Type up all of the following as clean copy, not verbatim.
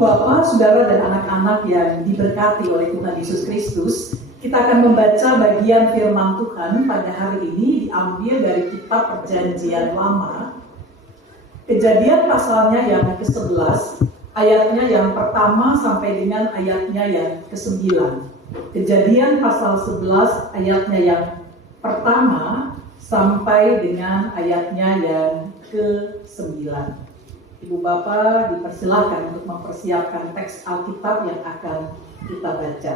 Bapak, Saudara, dan anak-anak yang diberkati oleh Tuhan Yesus Kristus, kita akan membaca bagian firman Tuhan pada hari ini diambil dari kitab Perjanjian Lama. Kejadian pasalnya yang ke-11, ayatnya yang pertama sampai dengan ayatnya yang ke-9. Kejadian pasal 11 ayatnya yang pertama sampai dengan ayatnya yang ke-9. Ibu Bapak dipersilakan untuk mempersiapkan teks Alkitab yang akan kita baca.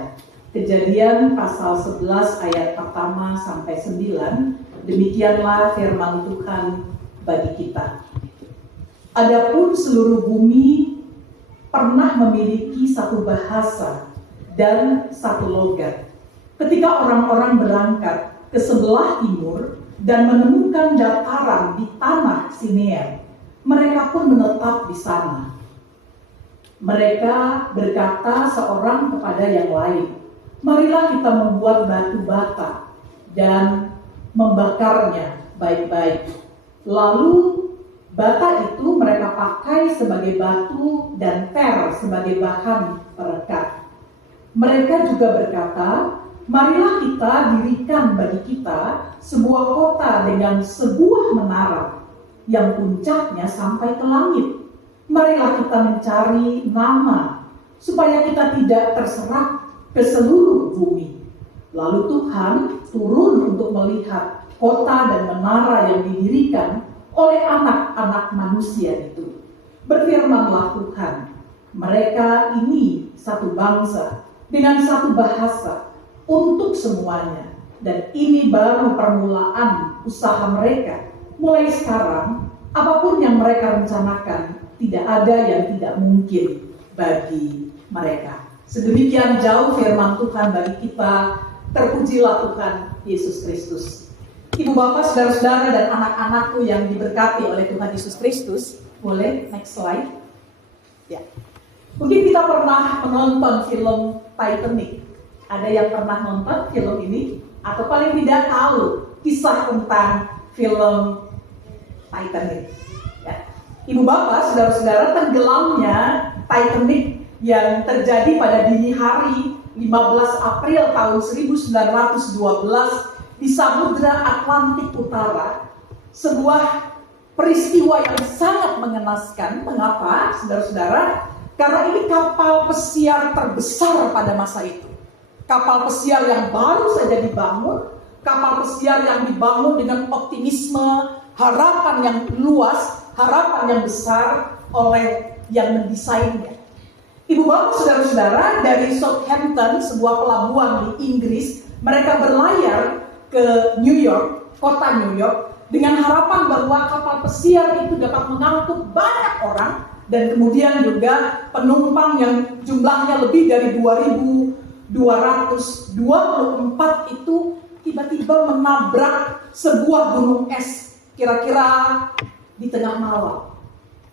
Kejadian pasal 11 ayat pertama sampai 9, demikianlah firman Tuhan bagi kita. Adapun seluruh bumi pernah memiliki satu bahasa dan satu logat. Ketika orang-orang berangkat ke sebelah timur dan menemukan dataran di tanah Sinear, mereka pun menetap di sana. Mereka berkata seorang kepada yang lain, marilah kita membuat batu bata dan membakarnya baik-baik. Lalu bata itu mereka pakai sebagai batu dan ter sebagai bahan perekat. Mereka juga berkata, marilah kita dirikan bagi kita sebuah kota dengan sebuah menara yang puncaknya sampai ke langit. Marilah kita mencari nama supaya kita tidak terserak ke seluruh bumi. Lalu Tuhan turun untuk melihat kota dan menara yang didirikan oleh anak-anak manusia itu. Berfirmanlah Tuhan, mereka ini satu bangsa dengan satu bahasa untuk semuanya, dan ini baru permulaan usaha mereka. Mulai sekarang, apapun yang mereka rencanakan, tidak ada yang tidak mungkin bagi mereka. Sedemikian jauh firman Tuhan bagi kita. Terpujilah Tuhan Yesus Kristus. Ibu Bapak, saudara-saudara, dan anak-anakku yang diberkati oleh Tuhan Yesus Kristus, boleh next slide. Ya. Mungkin kita pernah menonton film Titanic. Ada yang pernah nonton film ini? Atau paling tidak tahu kisah tentang film Titanic. Ya. Ibu Bapak, saudara-saudara, tenggelamnya Titanic yang terjadi pada dini hari 15 April tahun 1912 di Samudra Atlantik Utara, sebuah peristiwa yang sangat mengenaskan. Mengapa, saudara-saudara? Karena ini kapal pesiar terbesar pada masa itu. Kapal pesiar yang baru saja dibangun, kapal pesiar yang dibangun dengan optimisme, harapan yang luas, harapan yang besar oleh yang mendesainnya. Ibu Bapak, saudara-saudara, dari Southampton, sebuah pelabuhan di Inggris, mereka berlayar ke New York, kota New York, dengan harapan bahwa kapal pesiar itu dapat mengangkut banyak orang dan kemudian juga penumpang yang jumlahnya lebih dari 2.224 itu tiba-tiba menabrak sebuah gunung es kira-kira di tengah malam.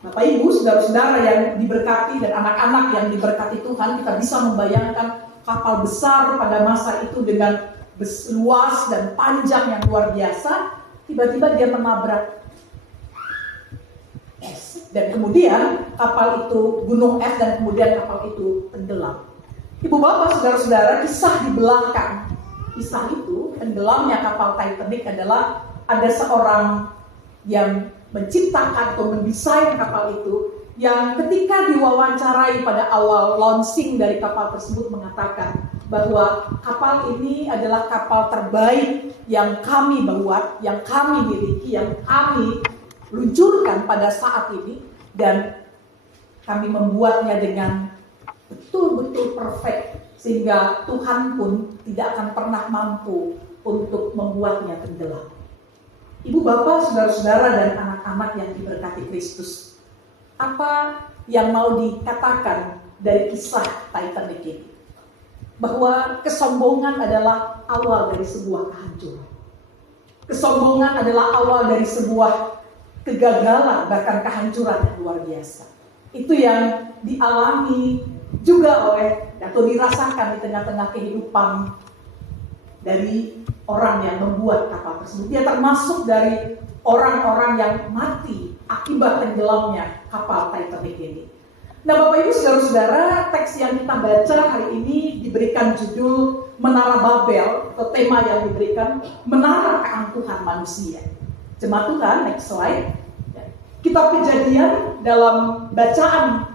Bapak Ibu, saudara-saudara yang diberkati dan anak-anak yang diberkati Tuhan, kita bisa membayangkan kapal besar pada masa itu dengan luas dan panjang yang luar biasa, tiba-tiba dia menabrak es. Dan kemudian kapal itu, gunung es, dan kemudian kapal itu tenggelam. Ibu Bapak, saudara-saudara, kisah di belakang kisah itu, tenggelamnya kapal Titanic adalah ada seorang yang menciptakan atau mendesain kapal itu, yang ketika diwawancarai pada awal launching dari kapal tersebut mengatakan bahwa kapal ini adalah kapal terbaik yang kami buat, yang kami miliki, yang kami luncurkan pada saat ini, dan kami membuatnya dengan betul-betul perfect sehingga Tuhan pun tidak akan pernah mampu untuk membuatnya tenggelam. Ibu Bapak, saudara-saudara, dan anak-anak yang diberkati Kristus, apa yang mau dikatakan dari kisah Titanic ini? Bahwa kesombongan adalah awal dari sebuah kehancuran. Kesombongan adalah awal dari sebuah kegagalan, bahkan kehancuran yang luar biasa. Itu yang dialami juga oleh atau dirasakan di tengah-tengah kehidupan dari orang yang membuat kapal tersebut. Dia termasuk dari orang-orang yang mati akibat tenggelamnya kapal Titanic ini. Nah, Bapak Ibu Saudara-saudara, teks yang kita baca hari ini diberikan judul Menara Babel, atau tema yang diberikan Menara Keangkuhan Manusia. Jemaat Tuhan, next slide. Kitab Kejadian dalam bacaan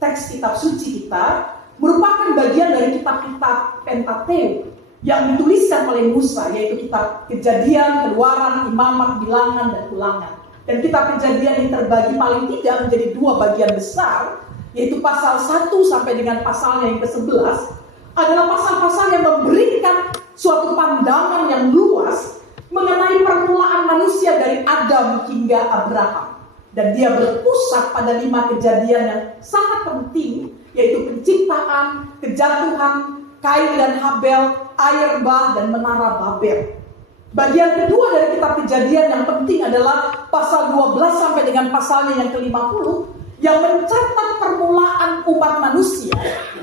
teks kitab suci kita merupakan bagian dari kitab-kitab Pentateuk yang dituliskan oleh Musa, yaitu kitab Kejadian, Keluaran, Imamat, Bilangan, dan Ulangan. Dan kitab Kejadian ini terbagi paling tidak menjadi dua bagian besar, yaitu pasal 1 sampai dengan pasalnya yang ke-11 adalah pasal-pasal yang memberikan suatu pandangan yang luas mengenai permulaan manusia dari Adam hingga Abraham. Dan dia berpusat pada 5 kejadian yang sangat penting, yaitu penciptaan, kejatuhan, Kain dan Habel, air bah, dan menara Babel. Bagian kedua dari kitab Kejadian yang penting adalah pasal 12 sampai dengan pasalnya yang ke-50 yang mencatat permulaan umat manusia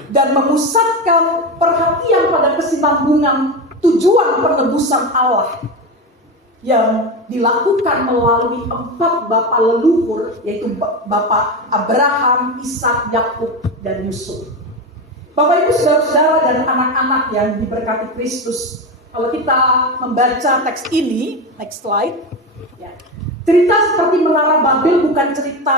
dan memusatkan perhatian pada kesinambungan tujuan penebusan Allah yang dilakukan melalui 4 bapa leluhur, yaitu bapa Abraham, Ishak, Yakub, dan Yusuf. Bapak Ibu Saudara-saudara dan anak-anak yang diberkati Kristus, kalau kita membaca teks ini, next slide, ya. Cerita seperti Menara Babel bukan cerita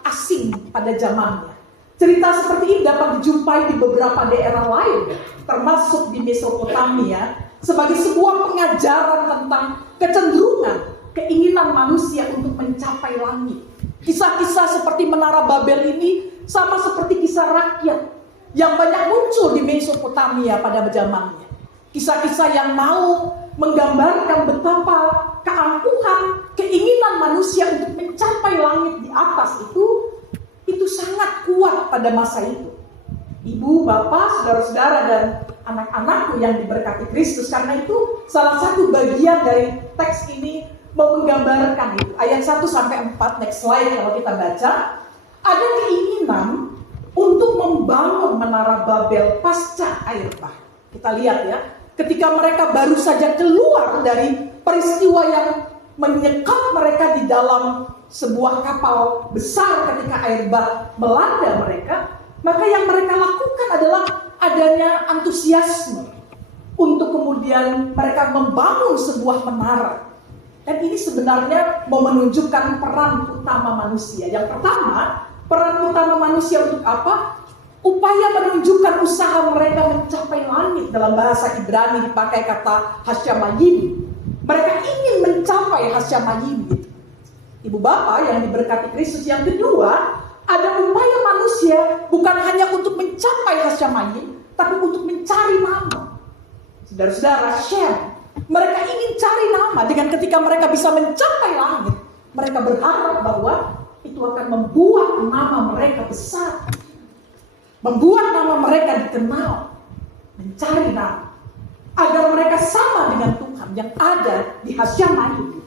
asing pada zamannya. Cerita seperti ini dapat dijumpai di beberapa daerah lain, termasuk di Mesopotamia, sebagai sebuah pengajaran tentang kecenderungan, keinginan manusia untuk mencapai langit. Kisah-kisah seperti Menara Babel ini sama seperti kisah rakyat yang banyak muncul di Mesopotamia pada zamannya. Kisah-kisah yang mau menggambarkan betapa keangkuhan, keinginan manusia untuk mencapai langit di atas itu sangat kuat pada masa itu. Ibu, bapak, saudara-saudara, dan anak-anakku yang diberkati Kristus, karena itu salah satu bagian dari teks ini mau menggambarkan itu. Ayat 1 sampai 4, next slide kalau kita baca, ada keinginan untuk membangun menara Babel pasca air bah. Kita lihat ya, ketika mereka baru saja keluar dari peristiwa yang menyekap mereka di dalam sebuah kapal besar ketika air bah melanda mereka, maka yang mereka lakukan adalah adanya antusiasme untuk kemudian mereka membangun sebuah menara. Dan ini sebenarnya mau menunjukkan peran utama manusia. Yang pertama, peran utama manusia untuk apa? Upaya menunjukkan usaha mereka mencapai langit. Dalam bahasa Ibrani dipakai kata hasyamayim. Mereka ingin mencapai hasyamayim. Ibu bapak yang diberkati Kristus, yang kedua, ada upaya manusia bukan hanya untuk mencapai hasyamayim, tapi untuk mencari nama. Saudara-saudara, share. Mereka ingin cari nama dengan ketika mereka bisa mencapai langit. Mereka berharap bahwa itu akan membuat nama mereka besar. Membuat nama mereka dikenal, mencari nama, agar mereka sama dengan Tuhan yang ada di hasyamayim,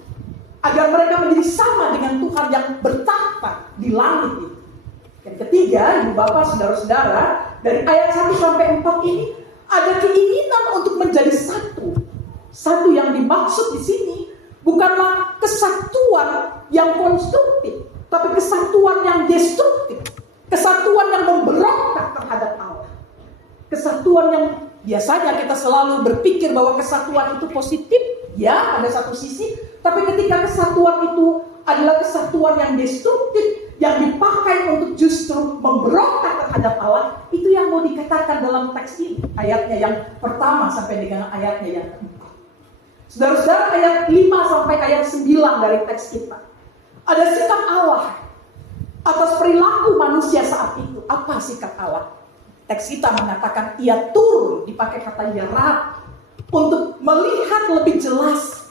agar mereka menjadi sama dengan Tuhan yang bertahta di langit itu. Yang ketiga, ibu bapak, saudara-saudara, dari ayat 1 sampai 4 ini ada keinginan untuk menjadi satu. Satu yang dimaksud di sini bukanlah kesatuan yang konstruktif, tapi kesatuan yang destruktif. Kesatuan yang memberontak terhadap Allah. Kesatuan yang biasanya kita selalu berpikir bahwa kesatuan itu positif, ya pada satu sisi. Tapi ketika kesatuan itu adalah kesatuan yang destruktif, yang dipakai untuk justru memberontak terhadap Allah, itu yang mau dikatakan dalam teks ini. Ayatnya yang pertama sampai dengan ayatnya yang keempat. Saudara-saudara, ayat 5 sampai ayat 9 dari teks kita. Ada sikap Allah atas perilaku manusia saat itu. Apa sikap Allah? Teks kita mengatakan ia turun, dipakai kata yarat, untuk melihat lebih jelas,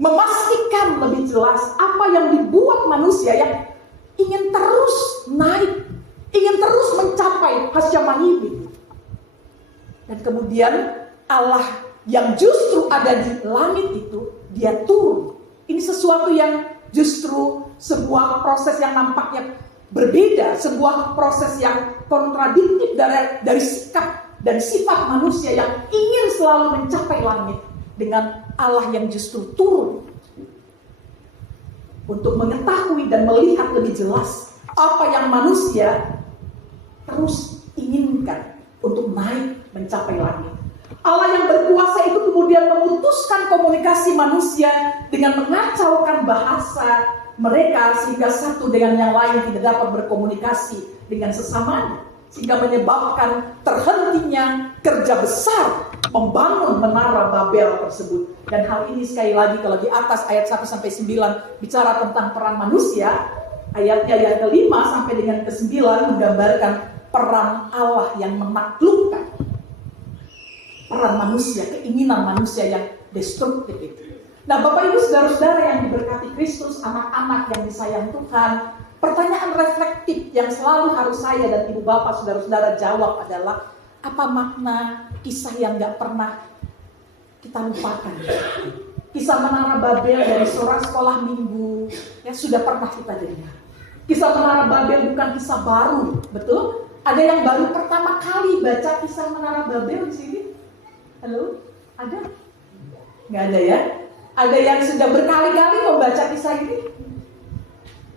memastikan lebih jelas apa yang dibuat manusia yang ingin terus naik, ingin terus mencapai hasyamayim itu. Dan kemudian Allah yang justru ada di langit itu, dia turun. Ini sesuatu yang justru sebuah proses yang nampaknya berbeda, sebuah proses yang kontradiktif dari sikap dan sifat manusia yang ingin selalu mencapai langit, dengan Allah yang justru turun untuk mengetahui dan melihat lebih jelas apa yang manusia terus inginkan untuk naik mencapai langit. Allah yang berkuasa itu kemudian memutuskan komunikasi manusia dengan mengacaukan bahasa mereka sehingga satu dengan yang lain tidak dapat berkomunikasi dengan sesamanya, sehingga menyebabkan terhentinya kerja besar membangun menara Babel tersebut. Dan hal ini sekali lagi kalau di atas ayat 1-9 bicara tentang peran manusia, ayatnya yang kelima sampai dengan ke-9 menggambarkan peran Allah yang menaklukkan peran manusia, keinginan manusia yang destruktif itu. Nah, Bapak Ibu saudara-saudara yang diberkati Kristus, anak-anak yang disayang Tuhan, pertanyaan reflektif yang selalu harus saya dan Ibu Bapak saudara-saudara jawab adalah, apa makna kisah yang gak pernah kita lupakan? Kisah Menara Babel dari seorang sekolah minggu yang sudah pernah kita dengar. Kisah Menara Babel bukan kisah baru, betul? Ada yang baru pertama kali baca kisah Menara Babel di sini? Halo? Ada? Nggak ada ya? Ada yang sudah berkali-kali membaca kisah ini?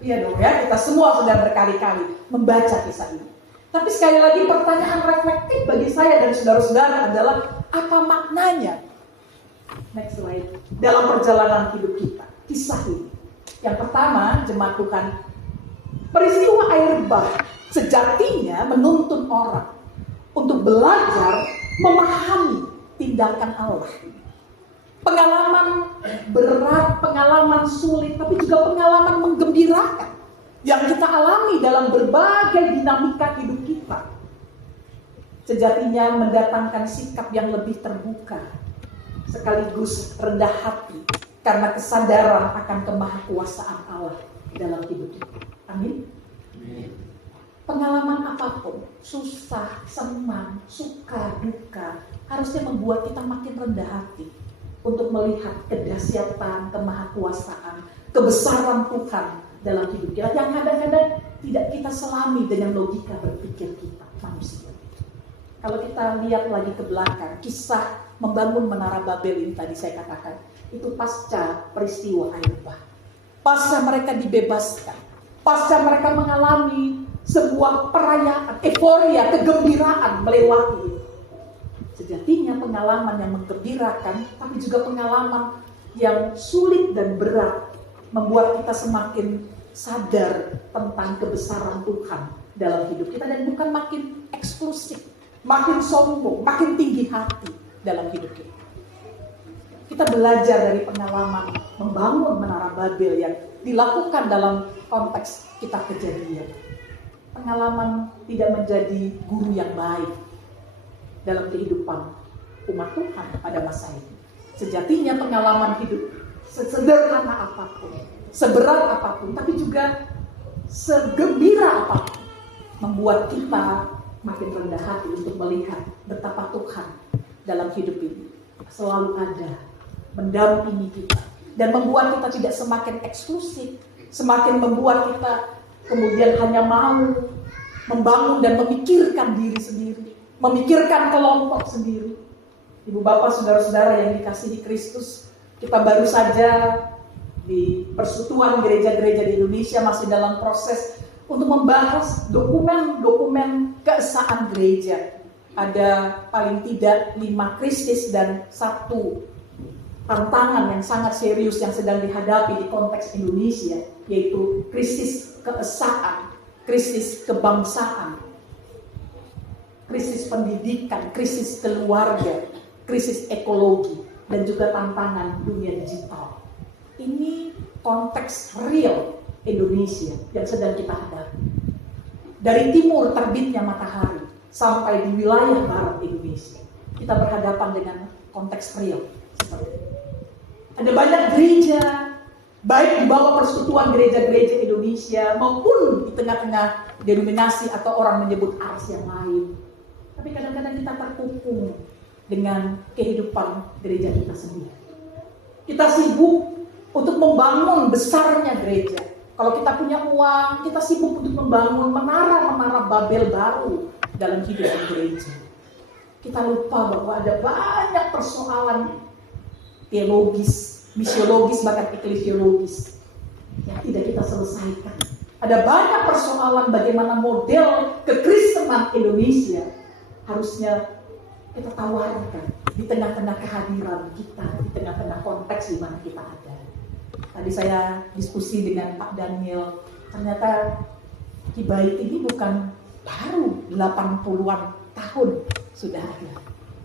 Iya dong ya, kita semua sudah berkali-kali membaca kisah ini. Tapi sekali lagi pertanyaan reflektif bagi saya dan saudara-saudara adalah, apa maknanya? Next slide. Dalam perjalanan hidup kita, kisah ini. Yang pertama, jemaat Tuhan, peristiwa air bah sejatinya menuntun orang untuk belajar memahami tindakan Allah. Pengalaman berat, pengalaman sulit, tapi juga pengalaman menggembirakan yang kita alami dalam berbagai dinamika hidup kita. Sejatinya mendatangkan sikap yang lebih terbuka, sekaligus rendah hati, karena kesadaran akan kemahakuasaan Allah dalam hidup kita. Amin. Pengalaman apapun, susah, senang, suka, duka, harusnya membuat kita makin rendah hati untuk melihat kedahsyatan, kemahakuasaan, kebesaran Tuhan dalam hidup kita yang kadang-kadang tidak kita selami dengan logika berpikir kita manusia. Kalau kita lihat lagi ke belakang, kisah membangun Menara Babel ini tadi saya katakan, itu pasca peristiwa air bah. Pasca mereka dibebaskan, pasca mereka mengalami sebuah perayaan, euforia, kegembiraan melewati itu. Sejatinya pengalaman yang menggembirakan, tapi juga pengalaman yang sulit dan berat, membuat kita semakin sadar tentang kebesaran Tuhan dalam hidup kita, dan bukan makin eksklusif, makin sombong, makin tinggi hati dalam hidup kita. Kita belajar dari pengalaman membangun Menara Babel yang dilakukan dalam konteks kita kejadian. Pengalaman tidak menjadi guru yang baik dalam kehidupan umat Tuhan pada masa ini. Sejatinya pengalaman hidup sesederhana apapun, seberat apapun, tapi juga segembira apapun, membuat kita makin rendah hati untuk melihat betapa Tuhan dalam hidup ini selalu ada, mendampingi kita, dan membuat kita tidak semakin eksklusif, semakin membuat kita kemudian hanya mau membangun dan memikirkan diri sendiri, memikirkan kelompok sendiri. Ibu bapak saudara-saudara yang dikasihi Kristus, kita baru saja di persekutuan gereja-gereja di Indonesia masih dalam proses untuk membahas dokumen-dokumen keesaan gereja. Ada paling tidak 5 krisis dan 1 tantangan yang sangat serius yang sedang dihadapi di konteks Indonesia, yaitu krisis keesaan, krisis kebangsaan, krisis pendidikan, krisis keluarga, krisis ekologi, dan juga tantangan dunia digital. Ini konteks real Indonesia yang sedang kita hadapi. Dari timur terbitnya matahari sampai di wilayah barat Indonesia, kita berhadapan dengan konteks real. Ada banyak gereja, baik di bawah persekutuan gereja-gereja Indonesia maupun di tengah-tengah denominasi atau orang menyebut ars yang lain. Tapi kadang-kadang kita terkungkung dengan kehidupan gereja kita sendiri. Kita sibuk untuk membangun besarnya gereja. Kalau kita punya uang, kita sibuk untuk membangun menara-menara Babel baru dalam hidup gereja. Kita lupa bahwa ada banyak persoalan teologis, misiologis, bahkan eklesiologis yang tidak kita selesaikan. Ada banyak persoalan bagaimana model kekristenan kekristenan Indonesia harusnya kita tawarkan di tengah-tengah kehadiran kita, di tengah-tengah konteks di mana kita ada. Tadi saya diskusi dengan Pak Daniel, ternyata Kibait ini bukan baru 80-an tahun sudah ada.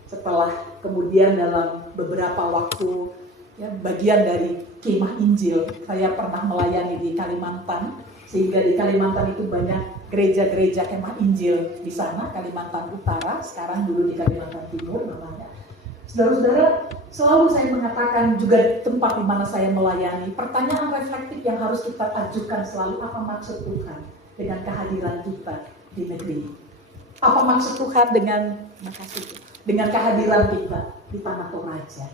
Setelah kemudian dalam beberapa waktu, ya, bagian dari Kemah Injil, saya pernah melayani di Kalimantan, sehingga di Kalimantan itu banyak gereja-gereja Kemah Injil di sana, Kalimantan Utara, sekarang dulu di Kalimantan Timur namanya. Saudara-saudara, selalu saya mengatakan juga tempat di mana saya melayani, pertanyaan reflektif yang harus kita ajukan selalu, apa maksud Tuhan dengan kehadiran kita di negeri? Apa maksud Tuhan dengan kehadiran kita di Tanah Toraja?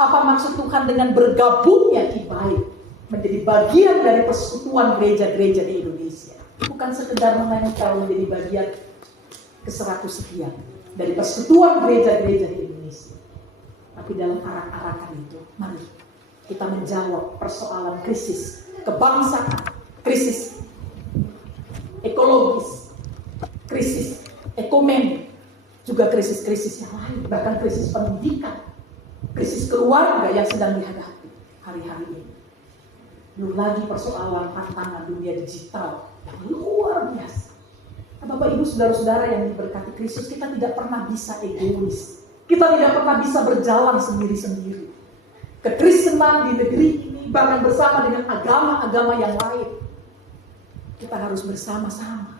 Apa maksud Tuhan dengan bergabungnya Kibait menjadi bagian dari persekutuan gereja-gereja di Indonesia? Bukan sekedar menempel menjadi bagian ke-100 sekian dari persekutuan gereja-gereja di Indonesia. Tapi dalam arak-arakan itu, mari kita menjawab persoalan krisis kebangsaan, krisis ekologis, krisis ekonomi, juga krisis-krisis yang lain, bahkan krisis pendidikan, krisis keluarga yang sedang dihadapi hari-hari ini. Belum lagi persoalan tantangan dunia digital yang luar biasa. Nah, Bapak Ibu saudara-saudara yang diberkati Kristus, kita tidak pernah bisa egois. Kita tidak pernah bisa berjalan sendiri-sendiri. Kekristenan di negeri ini, bahkan bersama dengan agama-agama yang lain, kita harus bersama-sama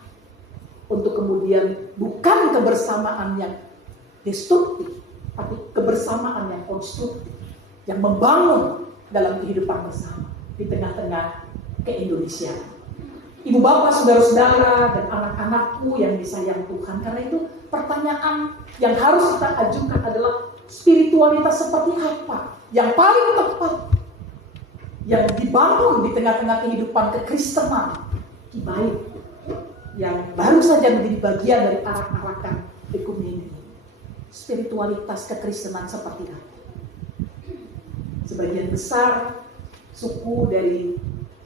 untuk kemudian bukan kebersamaan yang destruktif, tapi kebersamaan yang konstruktif, yang membangun dalam kehidupan bersama di tengah-tengah keindonesiaan. Ibu bapak, saudara-saudara, dan anak-anakku yang disayang Tuhan, karena itu pertanyaan yang harus kita ajukan adalah spiritualitas seperti apa yang paling tepat yang dibangun di tengah-tengah kehidupan kekristenan Kibait yang baru saja menjadi bagian dari arak-arakan ekumeni. Spiritualitas kekristenan seperti apa? Sebagian besar suku dari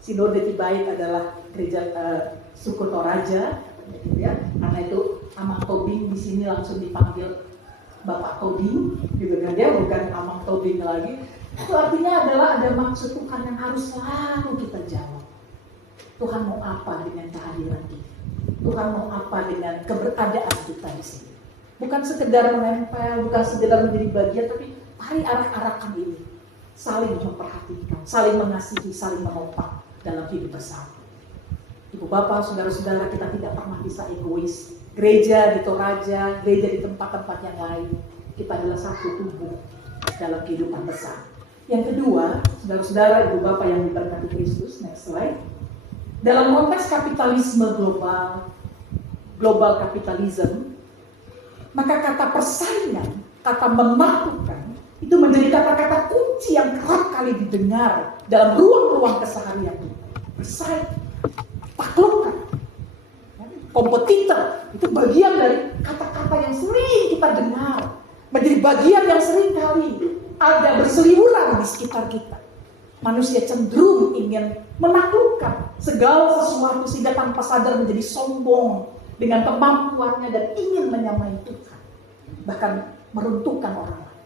Sinode Kibait adalah gereja suku Toraja, ya. Karena itu Amang Tobing di sini langsung dipanggil Bapak Tobing, gitu kan, dia bukan Amang Tobing lagi. Itu artinya adalah ada maksud Tuhan yang harus selalu kita jawab. Tuhan mau apa dengan kehadiran kita? Tuhan mau apa dengan keberadaan kita di sini? Bukan sekedar menempel, bukan sekedar menjadi bagian, tapi mari arak-arakan ini saling memperhatikan, saling mengasihi, saling menopang dalam hidup bersama. Ibu bapak, saudara-saudara, kita tidak pernah bisa egois. Gereja di Toraja, gereja di tempat-tempat yang lain, kita adalah satu tubuh dalam kehidupan bersama. Yang kedua, saudara-saudara, ibu bapak yang diberkati Kristus, next slide. Dalam konteks kapitalisme global kapitalisme, maka kata persaingan, kata menaklukkan, itu menjadi kata-kata kunci yang kerap kali didengar dalam ruang-ruang keseharian kita. Bersaing, taklukkan, kompetitor, itu bagian dari kata-kata yang sering kita dengar, menjadi bagian yang sering kali ada berseliweran di sekitar kita. Manusia cenderung ingin menaklukkan segala sesuatu sehingga tanpa sadar menjadi sombong dengan kemampuannya dan ingin menyamai Tuhan, bahkan meruntuhkan orang lain.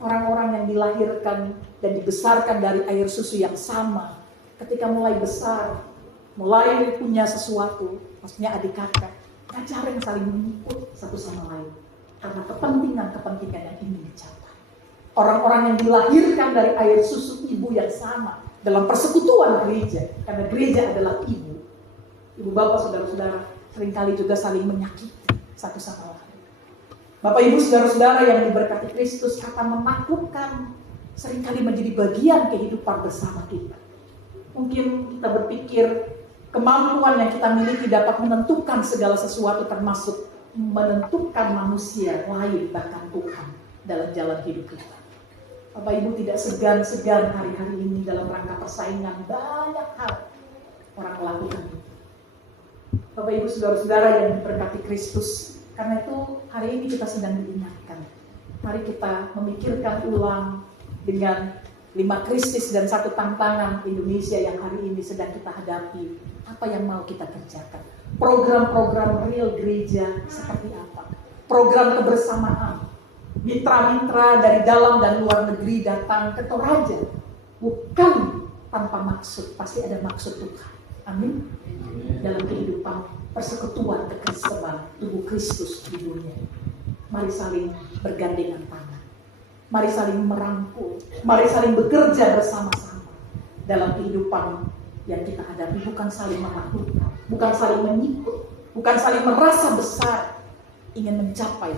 Orang-orang yang dilahirkan dan dibesarkan dari air susu yang sama, ketika mulai besar, mulai punya sesuatu, maksudnya adik kakak, gak jarang saling mengikut satu sama lain karena kepentingan-kepentingan yang ingin dicapai. Orang-orang yang dilahirkan dari air susu ibu yang sama dalam persekutuan gereja, karena gereja adalah ibu. Ibu bapak, saudara-saudara, seringkali juga saling menyakiti satu sama lain. Bapak ibu, saudara-saudara yang diberkati Kristus, kata menaklukkan seringkali menjadi bagian kehidupan bersama kita. Mungkin kita berpikir kemampuan yang kita miliki dapat menentukan segala sesuatu, termasuk menentukan manusia lain, bahkan Tuhan dalam jalan hidup kita. Bapak Ibu tidak segan-segan hari-hari ini dalam rangka persaingan, banyak hal orang melakukan itu. Bapak Ibu saudara-saudara yang diberkati Kristus, karena itu hari ini kita sedang diingatkan. Mari kita memikirkan ulang dengan 5 krisis dan 1 tantangan Indonesia yang hari ini sedang kita hadapi. Apa yang mau kita kerjakan? Program-program real gereja seperti apa? Program kebersamaan. Mitra-mitra dari dalam dan luar negeri datang ke Toraja. Bukan tanpa maksud, pasti ada maksud Tuhan. Amin. Dalam kehidupan persekutuan kekristenan tubuh Kristus di dunia. Mari saling bergandengan tangan. Mari saling merangkul. Mari saling bekerja bersama-sama dalam kehidupan yang kita hadapi. Bukan saling menaklukkan, bukan saling menyikut, bukan saling merasa besar ingin mencapai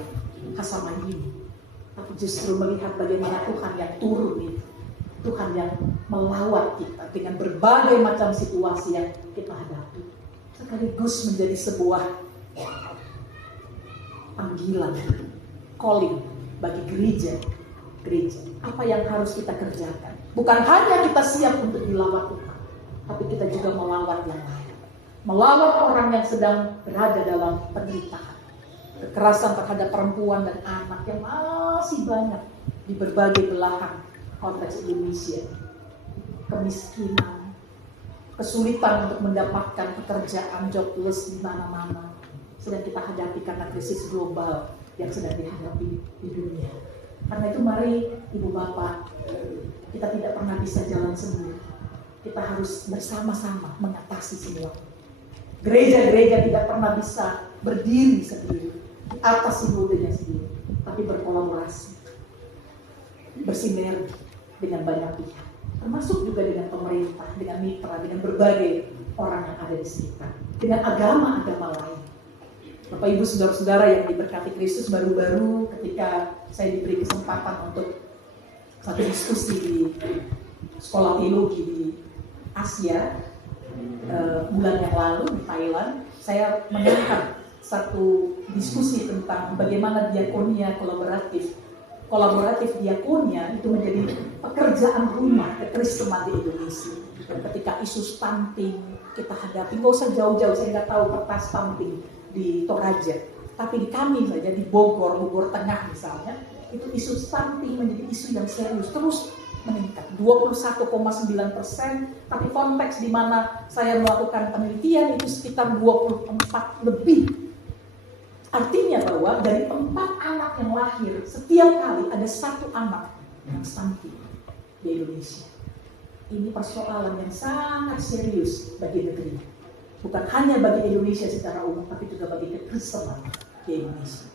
hasanah ini, tapi justru melihat bagaimana Tuhan yang turun itu, Tuhan yang melawat kita dengan berbagai macam situasi yang kita hadapi, sekaligus menjadi sebuah panggilan, calling bagi gereja. Apa yang harus kita kerjakan? Bukan hanya kita siap untuk dilawat Tuhan, tapi kita juga melawat yang lain. Melawat orang yang sedang berada dalam penderitaan, kekerasan terhadap perempuan dan anak yang masih banyak di berbagai belahan konteks Indonesia. Kemiskinan, kesulitan untuk mendapatkan pekerjaan, jobless di mana-mana sedang kita hadapi karena krisis global yang sedang dihadapi di dunia. Karena itu mari Ibu Bapak, kita tidak pernah bisa jalan sendiri. Kita harus bersama-sama mengatasi semua. Gereja-gereja tidak pernah bisa berdiri sendiri di atas sinodenya sendiri, tapi berkolaborasi, bersinergi dengan banyak pihak, termasuk juga dengan pemerintah, dengan mitra, dengan berbagai orang yang ada di sekitar, dengan agama-agama lain. Bapak Ibu saudara-saudara yang diberkati Kristus, baru-baru ketika saya diberi kesempatan untuk satu diskusi di sekolah teologi di Asia bulan yang lalu di Thailand, saya mengangkat satu diskusi tentang bagaimana diakonia kolaboratif diakonia itu menjadi pekerjaan rumah kekristenan di Indonesia. Ketika isu stunting kita hadapi, nggak usah jauh-jauh, saya nggak tahu peta stunting di Toraja, tapi di kami saja di Bogor Tengah misalnya, itu isu stunting menjadi isu yang serius, terus meningkat 21,9%, tapi konteks di mana saya melakukan penelitian itu sekitar 24 lebih. Artinya bahwa dari 4 anak yang lahir, setiap kali ada 1 anak yang stunting di Indonesia. Ini persoalan yang sangat serius bagi negeri. Bukan hanya bagi Indonesia secara umum, tapi juga bagi kekristenan di Indonesia.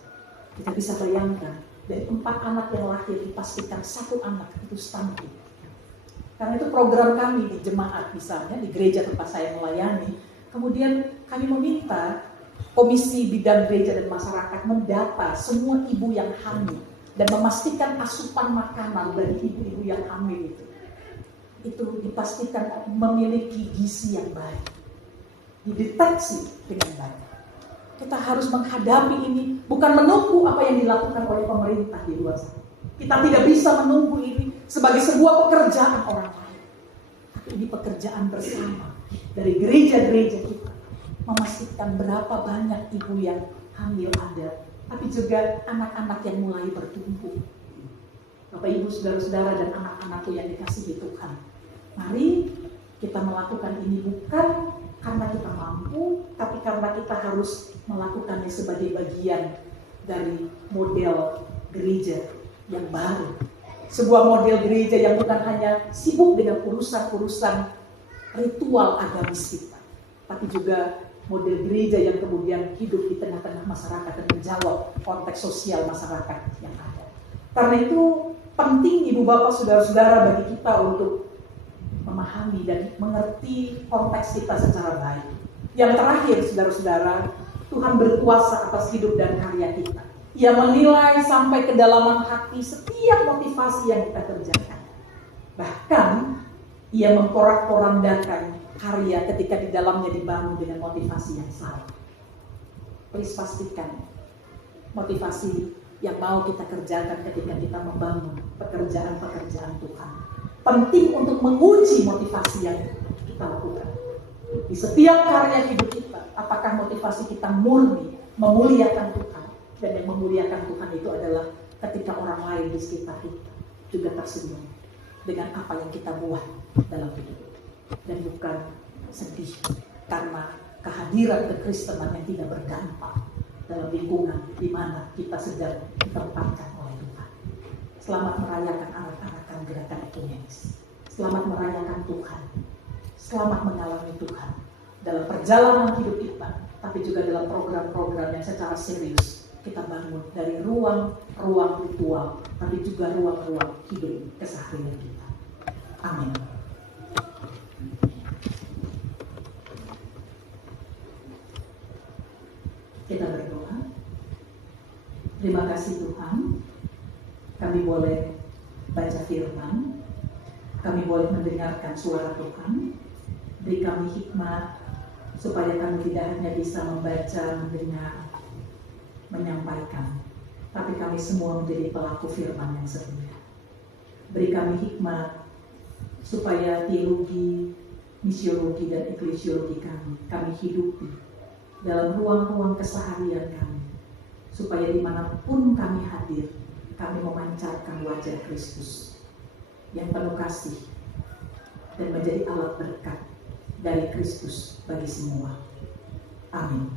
Kita bisa bayangkan, dari 4 anak yang lahir dipastikan 1 anak itu stunting. Karena itu program kami di jemaat misalnya, di gereja tempat saya melayani, kemudian kami meminta Komisi Bidang Gereja dan Masyarakat mendata semua ibu yang hamil dan memastikan asupan makanan bagi ibu-ibu yang hamil itu dipastikan memiliki gizi yang baik, dideteksi dengan baik. Kita harus menghadapi ini, bukan menunggu apa yang dilakukan oleh pemerintah di luar sana. Kita tidak bisa menunggu ini sebagai sebuah pekerjaan orang lain, tapi ini pekerjaan bersama dari gereja-gereja kita, memastikan berapa banyak ibu yang hamil ada, tapi juga anak-anak yang mulai bertumbuh. Bapak Ibu saudara-saudara dan anak-anakku yang dikasihi Tuhan, mari kita melakukan ini bukan karena kita mampu, tapi karena kita harus melakukannya sebagai bagian dari model gereja yang baru. Sebuah model gereja yang bukan hanya sibuk dengan urusan-urusan ritual agamis kita, tapi juga model gereja yang kemudian hidup di tengah-tengah masyarakat dan menjawab konteks sosial masyarakat yang ada. Karena itu penting Ibu Bapak Saudara-saudara bagi kita untuk memahami dan mengerti konteks kita secara baik. Yang terakhir saudara-saudara, Tuhan berkuasa atas hidup dan karya kita. Ia menilai sampai kedalaman hati setiap motivasi yang kita kerjakan. Bahkan ia memporak-porandakan karya ketika di dalamnya dibangun dengan motivasi yang salah. Please pastikan motivasi yang mau kita kerjakan ketika kita membangun pekerjaan-pekerjaan Tuhan. Penting untuk menguji motivasi yang kita lakukan. Di setiap karya hidup kita, apakah motivasi kita murni memuliakan Tuhan? Dan yang memuliakan Tuhan itu adalah ketika orang lain di sekitar kita juga tersenyum. dengan apa yang kita buat dalam hidup, dan bukan sedih karena kehadiran kekristenan yang tidak berdampak dalam lingkungan di mana kita sedang ditempatkan oleh Tuhan. Selamat merayakan anak-anakan gerakan ekumenis. Selamat merayakan Tuhan. Selamat mengalami Tuhan dalam perjalanan hidup kita, tapi juga dalam program-program yang secara serius kita bangun dari ruang-ruang ritual, tapi juga ruang-ruang hidup keseharian kita. Amin. Kita berdoa. Terima kasih Tuhan, kami boleh baca firman, kami boleh mendengarkan suara Tuhan. Beri kami hikmat supaya kami tidak hanya bisa membaca, mendengar, menyampaikan, tapi kami semua menjadi pelaku firman yang setia. Beri kami hikmat supaya teologi, misiologi, dan eklesiologi kami hidupi dalam ruang-ruang keseharian kami, supaya dimanapun kami hadir, kami memancarkan wajah Kristus yang penuh kasih dan menjadi alat berkat dari Kristus bagi semua. Amin.